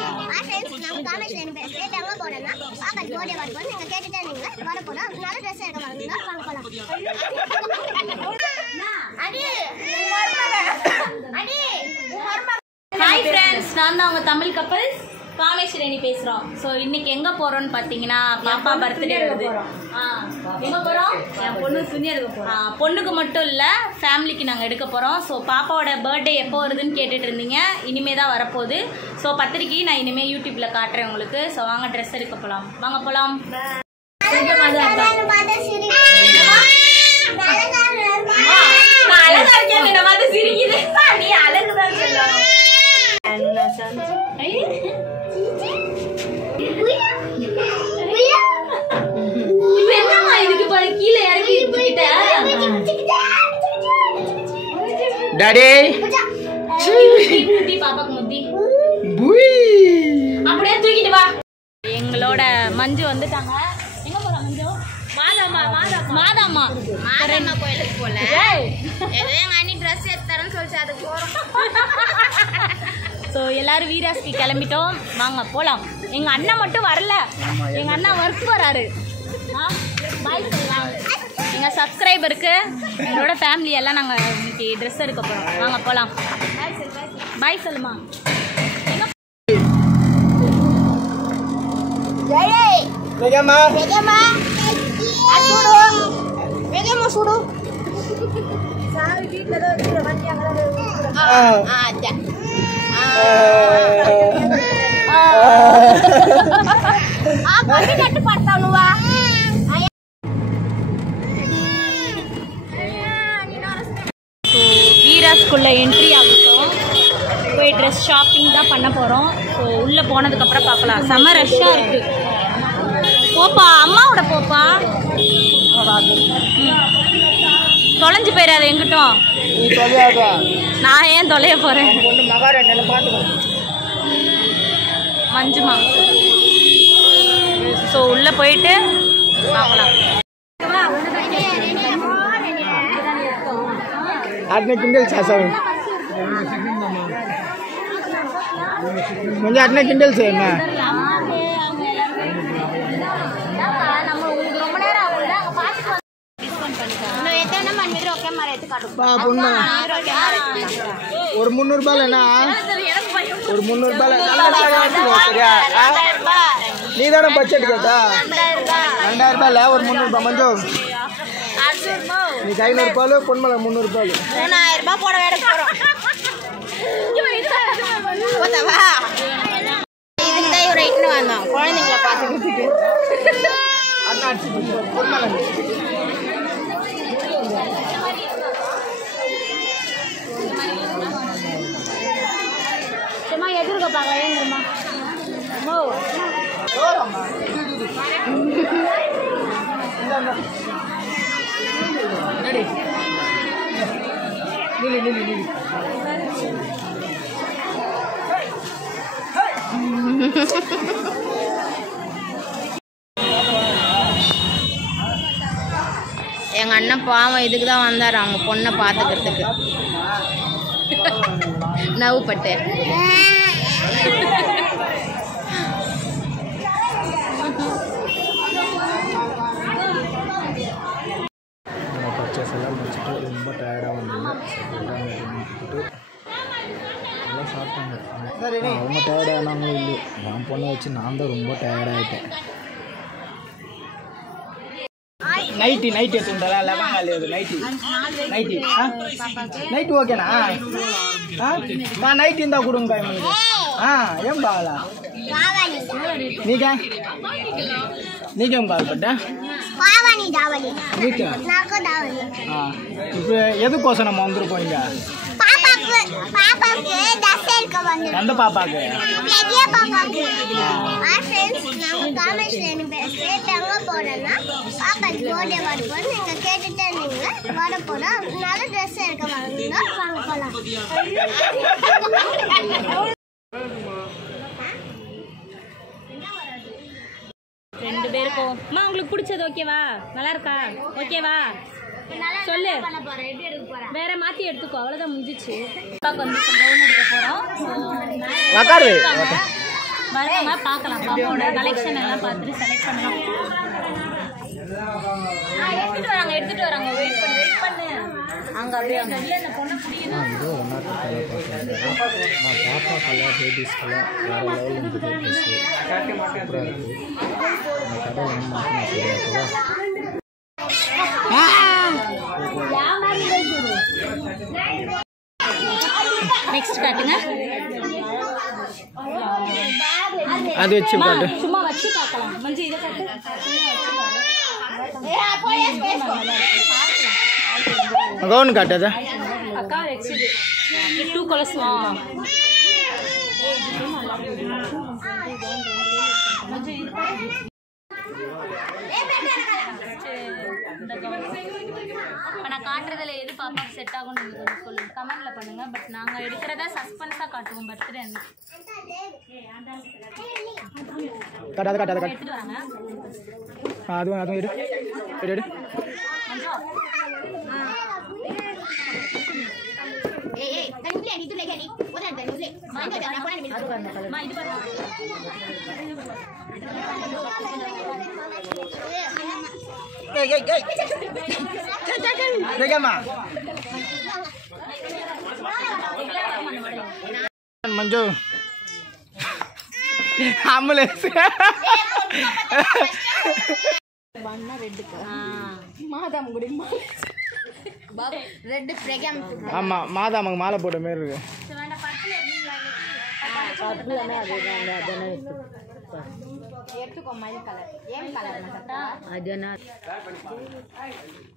Friends நம்ம காலேஜ்ல பேசிட்டு எங்க போறோம்னா பாப்பா போடே வரப்போ நீங்க கேட்டுட்டே நீங்க வர போறோம் நல்ல Dress எடுக்க வாங்க வாங்க போலாம் அடி அடி ஹாய் ஃப்ரெண்ட்ஸ் நான் தான் உங்க தமிழ் கப்பல்ஸ் காமேஸ்வரணி பேசுறோம். ஸோ இன்னைக்கு எங்க போறோம்னு பாத்தீங்கன்னா பாப்பா பர்த்டே வருது. எங்க போறோம்? என் பொண்ணு துணி எடுக்க போறோம். பொண்ணுக்கு மட்டும் இல்ல ஃபேமிலிக்கு நாங்க எடுக்க போறோம். ஸோ பாப்பாவோட பர்த்டே எப்போ வருதுன்னு கேட்டுட்டு இருந்தீங்க. இனிமே தான் வரப்போகுது. ஸோ பத்திரிக்கை நான் இனிமே யூடியூப்ல காட்டுறேன் உங்களுக்கு. ஸோ வாங்க ட்ரெஸ் எடுக்க போலாம். வாங்க போலாம். டாடி பாப்பாக்கு முத்தி அப்படியே தூக்கிட்டு வா. எங்களோட மஞ்சு வந்துட்டாங்க. எங்க போறா மஞ்சு? மாதாமா கோயிலுக்கு போல ஏதோ எங்க அண்ணி ட்ரெஸ் எடுத்தாரன்னு சொல்லிச்சு அதுக்கு போறோம். ஸோ எல்லாரும் வீராஸ்க்கு கிளம்பிட்டோம். வாங்க போலாம். எங்க அண்ணன் மட்டும் வரல. எங்க அண்ணன் ஒர்க் போறாரு. பாய் சொல்லலாம். எங்க சப்ஸ்கிரைபருக்கு எங்களோட ஃபேமிலி எல்லாம் நாங்கள் இன்னைக்கு ட்ரெஸ் எடுக்க போறோம். வாங்க போலாம். பாய் சொல்லுமா. வீராஸ்குள்ள என்ட்ரி ஆகிட்டோம். போய் ட்ரெஸ் ஷாப்பிங் தான் பண்ண போகிறோம். ஸோ உள்ளே போனதுக்கப்புறம் பார்க்கலாம். செம்ம ரஷ்ஷாக இருக்குது. போப்பா அம்மாவோட போப்பா. தொலைஞ்சு போயிடாது எங்கிட்டும். நான் ஏன் தொலைய போகிறேன்? மஞ்சுமா. ஸோ உள்ளே போயிட்டு பார்க்கலாம். आदमी किंडल छासा मुझे आदमी किंडल से ना और 300 ரூபாய் ना और 300 ரூபாய் நீ தான பட்ஜெட் கேட்டா 2000 ரூபாய் और 300 ரூபாய் மஞ்சு நீ 500 ரூபாய் பொன்மலை 300 ரூபாய் 3000 ரூபாய் போட வேற போறோம். போதவா இதுக்கு தான் இவரை இட்டு வந்தோம் குழந்தைகளை பார்த்துக்கிறதுக்கு. அண்ணாச்சி பொன்மலை சும்மா எதிர்க்க பார்க்க ஏங்கம்மா. அம்மா நடி நீலி எங்க அண்ணன் பாவம் இதுக்கு தான் வந்தார் அவங்க பொண்ணை பார்த்துக்கிறதுக்கு. நவுப்பட்டு பர்ச்சேஸ் எல்லாம் முடிச்சுட்டு ரொம்ப டயர்டாக வந்தாங்க. நல்லா சாப்பிட்டாங்க. அவங்க டயர்டானாங்களும் இல்லை. என் பொண்ணை வச்சு நான் தான் ரொம்ப டயர்டாகிட்டேன். நைட்டி எடுத்துட்டா லெவங்கால் அது நைட்டி நைட்டு ஓகேண்ணா நைட்டி இருந்தால் கொடுங்க எங்களுக்கு. ఏం కావాలా నీకేం కావాలి బిడ్డ? ఇప్పుడు ఎదుకోసనమ్మా అందరూ పోయిందా? ఎంత పాపాకి? ரெண்டு பேருக்கும் அம்மா உங்களுக்கு பிடிச்சது ஓகேவா? நல்லா இருக்கா? ஓகேவா சொல்லு. வேற மாத்தி எடுத்துக்கோ. அவ்வளவுதான் முடிஞ்சிச்சு. வந்து கவுன் எடுக்க போறோம். வரவங்க பார்க்கலாம். பாப்பாவோட கலெக்ஷன் எல்லாம் பார்த்துட்டு செலக்ட் பண்ணலாம். எடுத்துட்டு வராங்க. வெயிட் பண்ணு. அங்கே அப்படியே அந்த பொண்ணு புரியுது. இதோ ஒன்றாட்டு கலர் பார்க்குறேன். நான் பாப்பா கலர் பேபிஸ் கலர் வேறு லெவலில் இருக்குது. சூப்பராக இருக்குது. அந்த கடை என்ன மாற்றினா சரியாக்குதா? நெக்ஸ்ட் காட்டுங்க. அது வச்சு காட்டு. சும்மா வச்சு பார்க்கலாம். மஞ்சள் இதை காட்டு. கவுன் காட்டாத. அக்கா வச்சுது 2 கலர்ஸ். இப்போ நான் காட்டுறதுல எது பாப்பாக்கு செட் ஆகும்னு நீங்கள் கொஞ்சம் சொல்லுங்கள், கமெண்ட்டில் பண்ணுங்கள். பட் நாங்கள் எடுக்கிறதா சஸ்பென்ஸாக காட்டுவோம். பர்த்டே காட்டாத. எடுத்துகிட்டு வராங்க. அதுவும் எடு. மஞ்சு ஆம்புலன்ஸ் ஆமா மாதாமங்க மாலை போட்ட மாதிரி இருக்கு. எடுத்துக்கோ மயில் கலர். ஏன் கலர்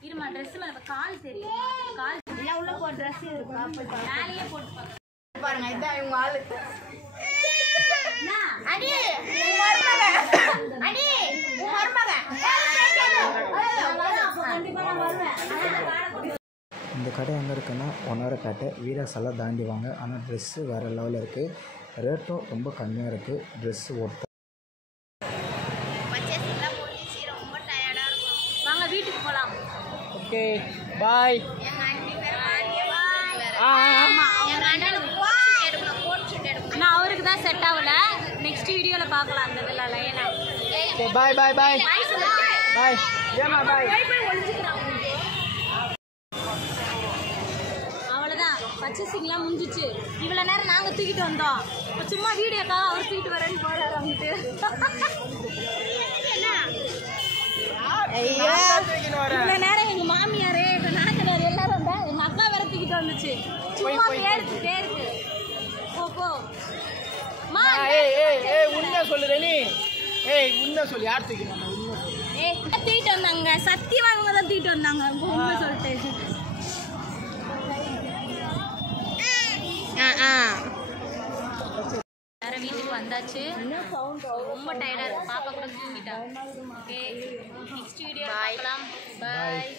இருமா. ட்ரெஸ் மேல கால் தெரியும். கால் எல்லாம் உள்ள போ. ட்ரெஸ் இருக்கா மேலேயே போட்டு பாருங்க. இதான் இவங்க ஆளு. அடி அடி இந்த கடை எங்கே இருக்குன்னா ஒன்னரப்பேட்டை வீரசாலை தாண்டி வாங்க. ஆனால் ட்ரெஸ்ஸு வேறு லெவலில் இருக்குது. ரேட்டும் ரொம்ப கம்மியாக இருக்குது. ட்ரெஸ்ஸு ஒருத்தர் வாங்க வீட்டுக்கு போகலாம். Okay bye. நான் அவருக்கு தான் செட் ஆகல. நெக்ஸ்ட் வீடியோவில் பார்க்கலாம். அந்த இதில் லைனா. பாய் பாய் பாய் பாய். ஏமா பாய். அவ்வளோதான். பர்ச்சேசிங்லாம் முடிஞ்சிச்சு. இவ்வளோ நேரம் நாங்கள் தூக்கிட்டு வந்தோம். இப்போ சும்மா வீடியோக்காக அவர் தூக்கிட்டு வரேன்னு போகிறாரு. அவங்களுக்கு இவ்வளோ நேரம் எங்கள் மாமியார் எங்கள் நாத்தனார் எல்லாரும் வந்தா. எங்கள் அக்கா வேற தூக்கிட்டு வந்துச்சு. சும்மா பேருக்கு போ. உண்மை சொல்லு நீ. உண்மை சொல்லு. யார் தூக்கினாங்க? உண்மை சொல்லு. தூக்கிட்டு வந்தாங்க. சத்தியமா அவங்க தான் தூக்கிட்டு வந்தாங்க. உண்மை சொல்லிட்டு எல்லாரும் வீட்டுக்கு வந்தாச்சு. ரொம்ப டயர்டா இருக்கு. பாப்பா கூட தூங்கிட்டா. ஓகே நெக்ஸ்ட் வீடியோ பார்க்கலாம். பாய்.